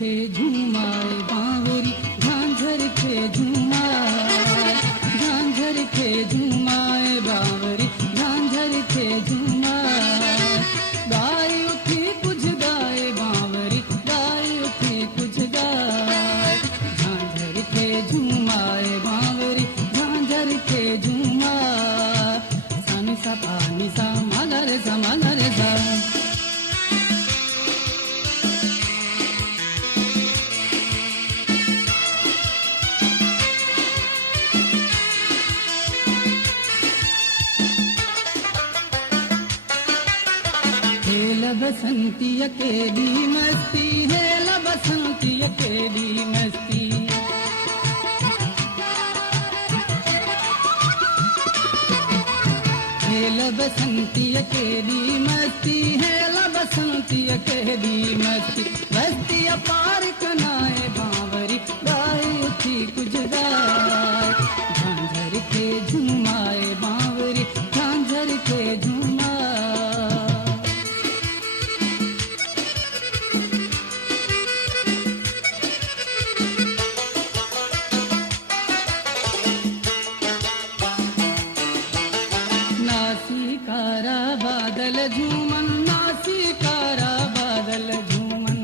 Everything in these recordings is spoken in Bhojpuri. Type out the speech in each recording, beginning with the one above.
खे झूमाए बांवरी झांझर खे झूमाए, झांझर खे झूमाए बांवरी झांझर खे झूमाए। गाय उठी कुछ गाए बांवरी गाय उठी कुछ गाए, झांझर खे झूमाए बांवरी झांझर खे झूमाए। सानी सा पानी सा मगर सा मगर सा। हेल बसंती अकेली मस्ती, हेल बसंती अकेली मस्ती। हेल बसंती अकेली मस्ती, हेल बसंती अकेली मस्ती। बस्ती अपार कनाए बांवरी गाय उठी कुछ गाए, झांझर के झूमाए बांवरी झांझर के झूमाए। नासिकारा बादल झूमन, नासिकारा बादल झूमन,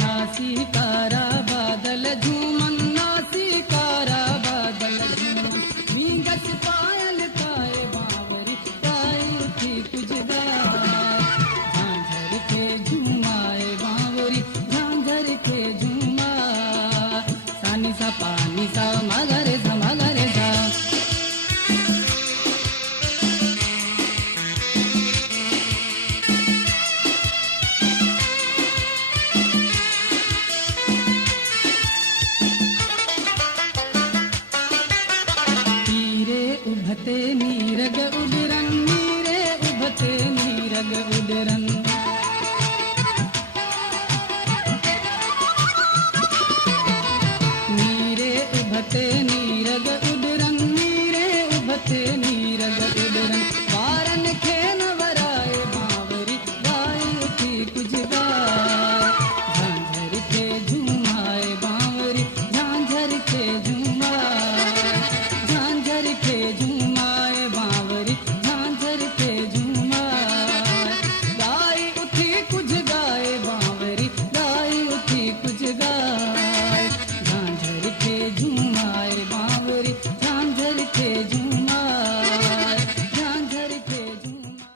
नासिकारा बादल झूमन, नासिकारा बादल झूमन। मींगस पायल काए बांवरी गाय उठी कुछ गाए, झांझर के झूमाए बांवरी झांझर के झूमाए। सानी सा पानी सा मगर सा मगर सा। उभते नीरग उडरन, नीरे उभते नीरग उडरन।